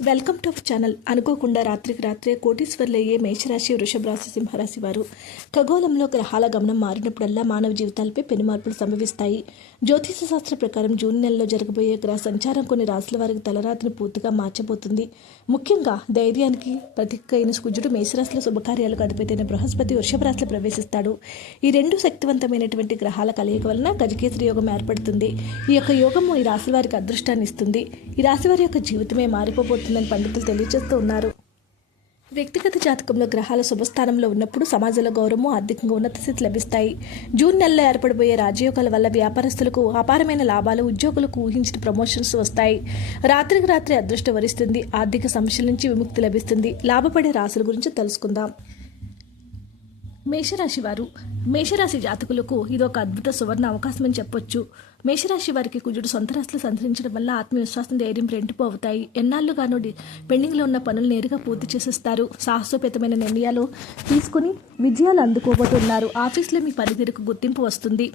Welcome to our channel. అనుకోకుండా రాత్రికి రాత్రే కోటీశ్వర్లయ్యే మేషరాశి, వృషభ రాశి, సింహరాశి వారు. ఖగోళంలో గ్రహాల గమనం మారినప్పుడల్లా మానవ జీవితాలపై పెను మార్పులు సంభవిస్తాయి. జ్యోతిష శాస్త్ర ప్రకారం జూన్ నెలలో జరగబోయే గ్రహ సంచారం కొన్ని రాశుల వారికి తలరాతిని పూర్తిగా మార్చబోతుంది. ముఖ్యంగా ధైర్యానికి ప్రతీక అయిన కుజుడు మేషరాశిలో శుభకార్యాలకు అధిపతైన బృహస్పతి వృషభ రాశిలో ప్రవేశిస్తాడు. ఈ రెండు శక్తివంతమైనటువంటి గ్రహాల కలయిక వలన గజకేసరి యోగం ఏర్పడుతుంది. ఈ యొక్క యోగము ఈ రాశి వారికి అదృష్టాన్ని ఇస్తుంది. ఈ రాశి వారి యొక్క జీవితమే మారిపోబోతుందని పండితులు తెలియజేస్తూ ఉన్నారు. వ్యక్తిగత జాతకంలో గ్రహాల శుభస్థానంలో ఉన్నప్పుడు సమాజంలో గౌరవము, ఆర్థికంగా ఉన్నత స్థితి లభిస్తాయి. జూన్ నెలలో ఏర్పడబోయే రాజయోగాల వల్ల వ్యాపారస్తులకు అపారమైన లాభాలు, ఉద్యోగులకు ఊహించిన ప్రమోషన్స్ వస్తాయి. రాత్రికి రాత్రి అదృష్టం వరిస్తుంది. ఆర్థిక సమస్యల నుంచి విముక్తి లభిస్తుంది. లాభపడే రాశుల గురించి తెలుసుకుందాం. మేషరాశి వారు. మేషరాశి జాతకులకు ఇది ఒక అద్భుత సువర్ణ అవకాశం అని చెప్పొచ్చు. మేషరాశి వారికి కుజుడు సొంత రాశిలో సంచరించడం వల్ల ఆత్మవిశ్వాసం, ధైర్యం రెంటిపో అవుతాయి. ఎన్నాళ్లుగానో పెండింగ్లో ఉన్న పనులు నేరుగా పూర్తి చేసేస్తారు. సాహసోపేతమైన నిర్ణయాలు తీసుకుని విజయాలు అందుకోబోతున్నారు. ఆఫీసులో మీ పనితీరుకు గుర్తింపు వస్తుంది.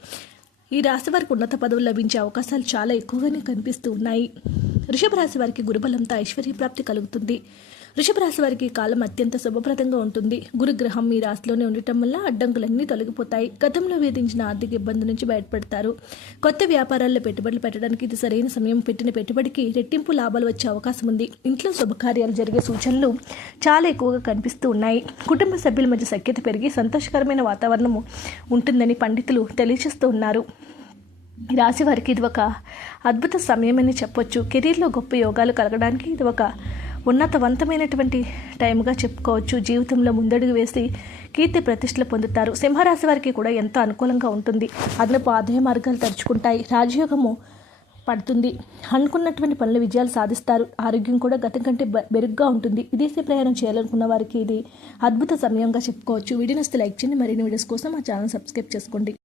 ఈ రాశి వారికి ఉన్నత పదవులు లభించే అవకాశాలు చాలా ఎక్కువగానే కనిపిస్తూ ఉన్నాయి. వృషభ రాశి వారికి గురుబలంతో ఐశ్వర్య ప్రాప్తి కలుగుతుంది. వృషభ రాశి వారికి కాలం అత్యంత శుభప్రదంగా ఉంటుంది. గురుగ్రహం మీ రాశిలోనే ఉండటం వల్ల అడ్డంకులన్నీ తొలగిపోతాయి. గతంలో వేధించిన ఆర్థిక ఇబ్బంది నుంచి బయటపడతారు. కొత్త వ్యాపారాల్లో పెట్టుబడులు పెట్టడానికి ఇది సరైన సమయం. పెట్టిన పెట్టుబడికి రెట్టింపు లాభాలు వచ్చే అవకాశం ఉంది. ఇంట్లో శుభకార్యాలు జరిగే సూచనలు చాలా ఎక్కువగా కనిపిస్తూ ఉన్నాయి. కుటుంబ సభ్యుల మధ్య సఖ్యత పెరిగి సంతోషకరమైన వాతావరణం ఉంటుందని పండితులు తెలియజేస్తూ ఉన్నారు. ఈ రాశి వారికి ఇది ఒక అద్భుత సమయమని చెప్పొచ్చు. కెరీర్లో గొప్ప యోగాలు కలగడానికి ఇది ఒక ఉన్నతవంతమైనటువంటి టైంగా చెప్పుకోవచ్చు. జీవితంలో ముందడుగు వేసి కీర్తి ప్రతిష్టలు పొందుతారు. సింహరాశి వారికి కూడా ఎంతో అనుకూలంగా ఉంటుంది. అదనపు ఆదాయ మార్గాలు తెరుచుకుంటాయి. రాజయోగము పడుతుంది. అనుకున్నటువంటి పనులు విజయాలు సాధిస్తారు. ఆరోగ్యం కూడా గతం కంటే మెరుగ్గా ఉంటుంది. విదేశీ ప్రయాణం చేయాలనుకున్న వారికి ఇది అద్భుత సమయంగా చెప్పుకోవచ్చు. వీడియోని లైక్ చేయండి. మరిన్ని వీడియోస్ కోసం మా ఛానల్ సబ్స్క్రైబ్ చేసుకోండి.